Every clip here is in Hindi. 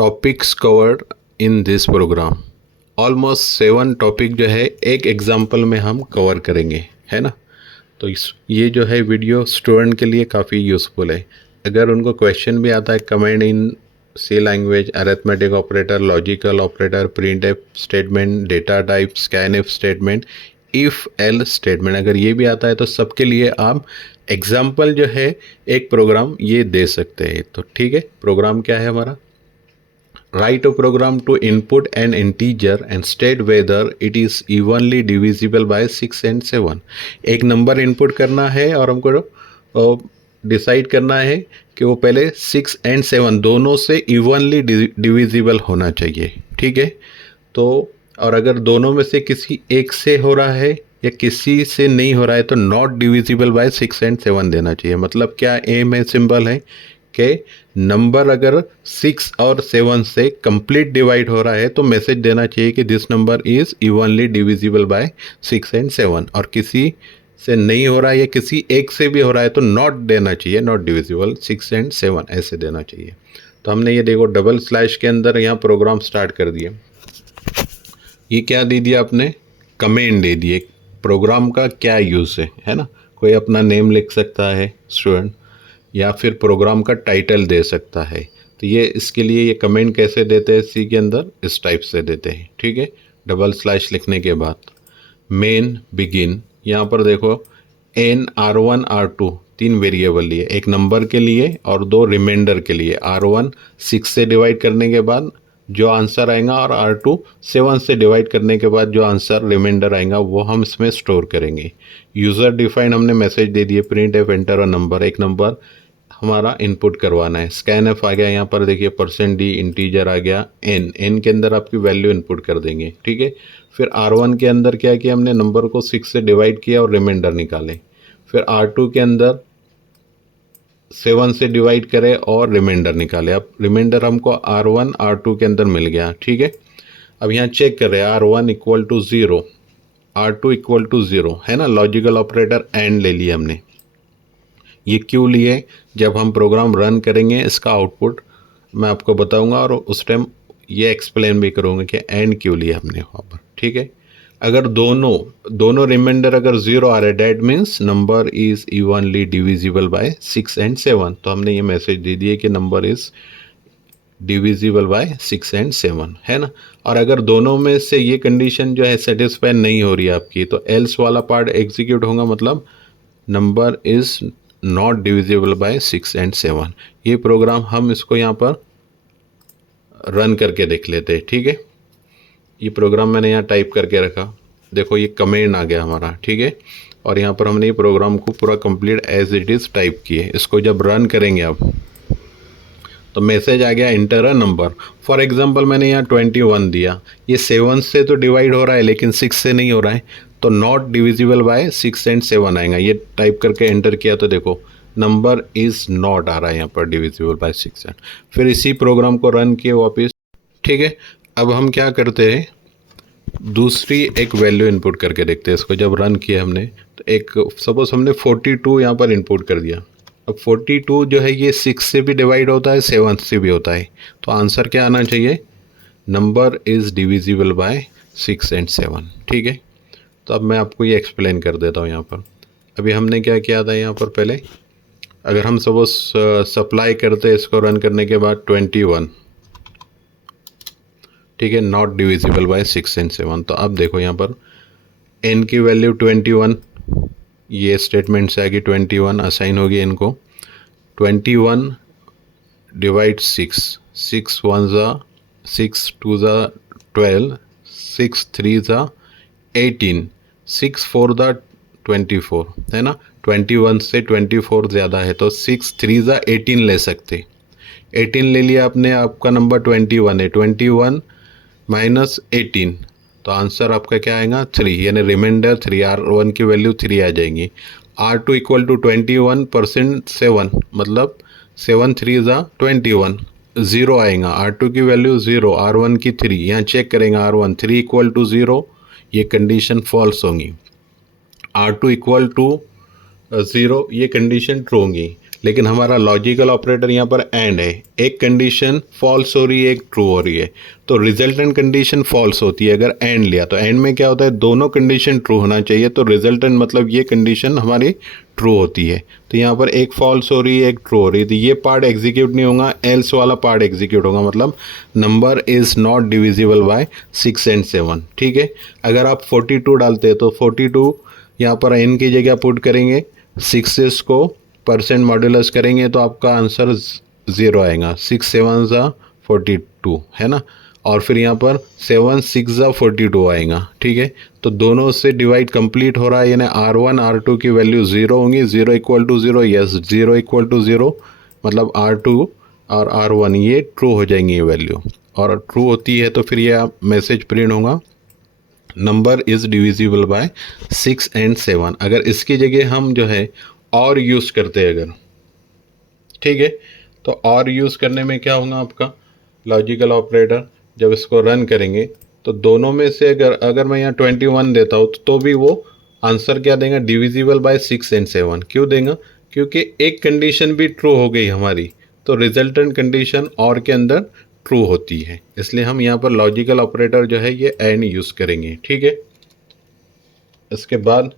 Topics covered in this programme. Almost 7 topic जो है एक एग्जाम्पल में हम कवर करेंगे, है ना। तो ये जो है वीडियो स्टूडेंट के लिए काफ़ी यूज़फुल है। अगर उनको क्वेश्चन भी आता है command in C language, arithmetic operator, logical operator, printf statement, data type, scanf statement, if else statement, अगर ये भी आता है तो सबके लिए आप एग्जाम्पल जो है एक प्रोग्राम ये दे सकते हैं। तो ठीक है, प्रोग्राम क्या है हमारा? Write a program to input an integer and state whether it is evenly divisible by 6 and 7। एक नंबर इनपुट करना है और हमको डिसाइड करना है कि वो पहले 6 एंड 7 दोनों से इवनली डिविजिबल होना चाहिए। ठीक है, तो और अगर दोनों में से किसी एक से हो रहा है या किसी से नहीं हो रहा है तो नॉट डिविजिबल बाय 6 एंड 7 देना चाहिए। मतलब क्या एम है, सिंबल है कि नंबर अगर 6 और 7 से कंप्लीट डिवाइड हो रहा है तो मैसेज देना चाहिए कि this number is evenly divisible by 6 and 7, और किसी से नहीं हो रहा है या किसी एक से भी हो रहा है तो नॉट देना चाहिए, नॉट डिविजिबल 6 एंड 7 ऐसे देना चाहिए। तो हमने ये देखो डबल स्लैश के अंदर यहाँ प्रोग्राम स्टार्ट कर दिया। ये क्या दे दिया आपने? कमेंट दे दिए। प्रोग्राम का क्या यूज़ है ना। कोई अपना नेम लिख सकता है स्टूडेंट, या फिर प्रोग्राम का टाइटल दे सकता है। तो ये इसके लिए ये कमेंट कैसे देते हैं सी के अंदर? इस टाइप से देते हैं। ठीक है, डबल स्लैश लिखने के बाद मेन बिगिन, यहाँ पर देखो एन R1 R2 तीन वेरिएबल लिए, एक नंबर के लिए और 2 रिमाइंडर के लिए। R1 6 से डिवाइड करने के बाद जो आंसर आएगा और R2 7 से डिवाइड करने के बाद जो आंसर रिमाइंडर आएगा वो हम इसमें स्टोर करेंगे। यूज़र डिफाइंड हमने मैसेज दे दिए, print F enter a number, एक नंबर हमारा इनपुट करवाना है। स्कैन एफ आ गया, यहाँ पर देखिए %d इंटीजर आ गया, एन के अंदर आपकी वैल्यू इनपुट कर देंगे। ठीक है, फिर R1 के अंदर क्या किया हमने, नंबर को 6 से डिवाइड किया और रिमाइंडर निकाले। फिर R2 के अंदर 7 से डिवाइड करें और रिमाइंडर निकाले। अब रिमाइंडर हमको R1 R2 के अंदर मिल गया। ठीक है, अब यहाँ चेक कर रहे हैं R1 equal to 0, R2 equal to 0, है ना। लॉजिकल ऑपरेटर एंड ले लिया हमने। ये क्यों लिए? जब हम प्रोग्राम रन करेंगे इसका आउटपुट मैं आपको बताऊंगा और उस टाइम ये एक्सप्लेन भी करूँगा कि एंड क्यों लिया हमने वहाँ पर। ठीक है, अगर दोनों रिमाइंडर अगर 0 आ रहे that means number is evenly divisible by 6 and 7। तो हमने ये मैसेज दे दिए कि number is divisible by 6 and 7, है ना। और अगर दोनों में से ये कंडीशन जो है सेटिस्फाई नहीं हो रही है आपकी तो एल्स वाला पार्ट एग्जीक्यूट होगा, मतलब number is not divisible by 6 and 7। ये प्रोग्राम हम इसको यहाँ पर रन करके देख लेते हैं। ठीक है, ये प्रोग्राम मैंने यहाँ टाइप करके रखा, देखो ये कमेंट आ गया हमारा। ठीक है, और यहाँ पर हमने ये प्रोग्राम को पूरा complete as it is type किए। इसको जब रन करेंगे अब तो मैसेज आ गया inter a number. For example मैंने यहाँ 21 दिया, ये 7 से तो डिवाइड हो रहा है लेकिन 6 से नहीं हो रहा है, तो नॉट डिविजिबल बाय 6 एंड 7 आएगा। ये टाइप करके एंटर किया तो देखो नंबर इज़ नॉट आ रहा है यहाँ पर डिविजिबल बाय 6 एंड। फिर इसी प्रोग्राम को रन किए वापस। ठीक है, अब हम क्या करते हैं, दूसरी एक वैल्यू इनपुट करके देखते हैं इसको। जब रन किया हमने तो एक सपोज हमने 42 यहाँ पर इनपुट कर दिया। अब 42 जो है ये 6 से भी डिवाइड होता है, 7 से भी होता है, तो आंसर क्या आना चाहिए? Number is divisible by 6 and 7। ठीक है, तो अब मैं आपको ये एक्सप्लेन कर देता हूँ यहाँ पर। अभी हमने क्या किया था यहाँ पर, पहले अगर हम सपोज सप्लाई करते इसको रन करने के बाद 21, ठीक है, नॉट डिविजिबल बाय 6 एंड 7। तो अब देखो यहाँ पर n की वैल्यू 21, ये स्टेटमेंट से आगे 21 असाइन होगी इनको। 21 डिवाइड 6, 6 1 ज़ा 6 2 ज़ा 12, 6 3 ज़ा 18, 6 4 ज़ा 24, है ना। 21 से 24 ज़्यादा है तो 6 3 ज़ा 18 ले सकते। 18 ले लिया आपने, आपका नंबर 21 है। 21 माइनस 18, तो आंसर आपका क्या आएगा? 3, यानी रिमाइंडर 3, R1 की वैल्यू 3 आ जाएंगी। R2 इक्वल टू 21% 7, मतलब 7 3 ज़ा 21, 0 आएगा। R2 की वैल्यू 0, R1 की 3, यहाँ चेक करेंगे R1 3 इक्वल टू 0, ये कंडीशन फॉल्स होंगी। R2 इक्वल टू 0, ये कंडीशन ट्रू होंगी। लेकिन हमारा लॉजिकल ऑपरेटर यहाँ पर एंड है, एक कंडीशन फॉल्स हो रही है, एक ट्रू हो रही है, तो रिजल्टेंट कंडीशन फॉल्स होती है अगर एंड लिया। तो एंड में क्या होता है, दोनों कंडीशन ट्रू होना चाहिए, तो रिजल्टेंट मतलब ये कंडीशन हमारी ट्रू होती है। तो यहाँ पर एक फॉल्स हो रही है, एक ट्रू हो रही है, तो ये पार्ट एग्जीक्यूट नहीं होगा, एल्स वाला पार्ट एग्जीक्यूट होगा, मतलब number is not divisible by 6 and 7। ठीक है, अगर आप 42 डालते हैं तो 42 यहाँ पर n की जगह पुट करेंगे, 6 को परसेंट मॉड्यूलस करेंगे तो आपका आंसर 0 आएगा। 6 7 ज़ा 42 है ना, और फिर यहाँ पर 7 6 ज़ा 42 आएगा। ठीक है, तो दोनों से डिवाइड कंप्लीट हो रहा है, यानी R1 R2 की वैल्यू 0 होंगी। 0 equal to 0, yes 0 equal to 0, मतलब R2 और R1 ये ट्रू हो जाएंगी ये वैल्यू, और ट्रू होती है तो फिर ये मैसेज प्रिंट होगा number is divisible by 6 and 7। अगर इसकी जगह हम जो है और यूज़ करते हैं अगर, ठीक है, तो और यूज़ करने में क्या होगा, आपका लॉजिकल ऑपरेटर जब इसको रन करेंगे तो दोनों में से अगर मैं यहाँ 21 देता हूँ तो भी वो आंसर क्या देगा, डिविजिबल बाय 6 and 7। क्यों देगा, क्योंकि एक कंडीशन भी ट्रू हो गई हमारी, तो रिजल्टेंट कंडीशन और के अंदर ट्रू होती है, इसलिए हम यहाँ पर लॉजिकल ऑपरेटर जो है ये एंड यूज़ करेंगे। ठीक है, इसके बाद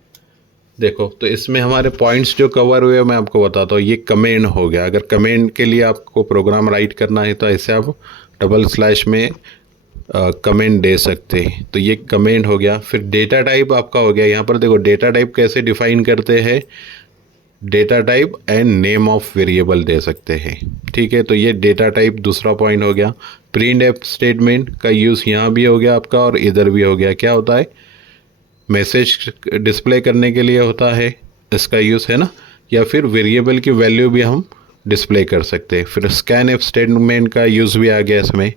देखो, तो इसमें हमारे पॉइंट्स जो कवर हुए मैं आपको बताता हूँ। ये कमेंट हो गया, अगर कमेंट के लिए आपको प्रोग्राम राइट करना है तो ऐसे आप डबल स्लैश में कमेंट दे सकते हैं, तो ये कमेंट हो गया। फिर डेटा टाइप आपका हो गया। यहाँ पर देखो डेटा टाइप कैसे डिफाइन करते हैं, data type and name of variable दे सकते हैं। ठीक है, तो ये डेटा टाइप दूसरा पॉइंट हो गया। प्रिंट एफ स्टेटमेंट का यूज़ यहाँ भी हो गया आपका और इधर भी हो गया। क्या होता है, मैसेज डिस्प्ले करने के लिए होता है इसका यूज़, है ना, या फिर वेरिएबल की वैल्यू भी हम डिस्प्ले कर सकते हैं। फिर स्कैन एफ स्टेटमेंट का यूज़ भी आ गया इसमें।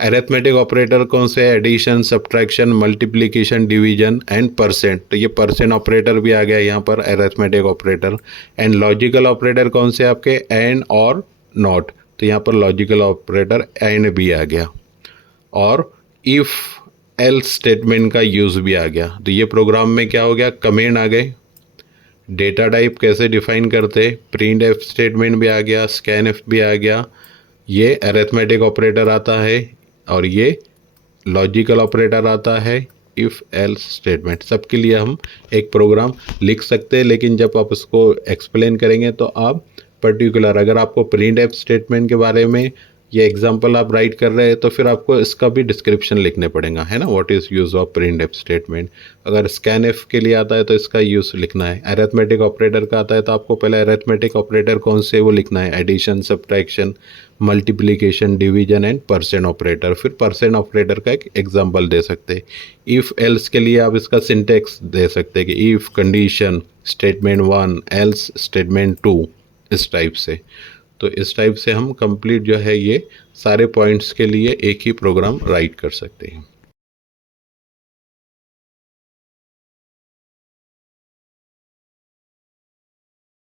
अरिथमेटिक ऑपरेटर कौन से है, addition, subtraction, multiplication, division and percent, तो ये परसेंट ऑपरेटर भी आ गया यहाँ पर, arithmetic operator. And logical operator कौन से आपके, एंड और नॉट, तो यहाँ पर लॉजिकल ऑपरेटर एंड भी आ गया। और इफ़ एल्स स्टेटमेंट का यूज़ भी आ गया। तो ये प्रोग्राम में क्या हो गया, कमेंट आ गए, डेटा टाइप कैसे डिफाइन करते, प्रिंट एफ स्टेटमेंट भी आ गया, स्कैन एफ भी आ गया, ये अरिथमेटिक ऑपरेटर आता है, और ये लॉजिकल ऑपरेटर आता है, इफ़ एल्स स्टेटमेंट। सबके लिए हम एक प्रोग्राम लिख सकते हैं, लेकिन जब आप उसको एक्सप्लेन करेंगे तो आप पर्टिकुलर, अगर आपको प्रिंट एफ स्टेटमेंट के बारे में ये एग्जांपल आप राइट कर रहे हैं तो फिर आपको इसका भी डिस्क्रिप्शन लिखने पड़ेगा, है ना, what is use of print F statement. अगर स्कैन एफ के लिए आता है तो इसका यूज़ लिखना है। अरिथमेटिक ऑपरेटर का आता है तो आपको पहले अरिथमेटिक ऑपरेटर कौन से वो लिखना है, addition, subtraction, multiplication, division and percent operator. फिर परसेंट ऑपरेटर का एक एग्जाम्पल दे सकते हैं। इफ़ एल्स के लिए आप इसका सिंटेक्स दे सकते हैं कि if condition statement 1 else statement 2, इस टाइप से। तो इस टाइप से हम कंप्लीट जो है ये सारे पॉइंट्स के लिए एक ही प्रोग्राम राइट कर सकते हैं।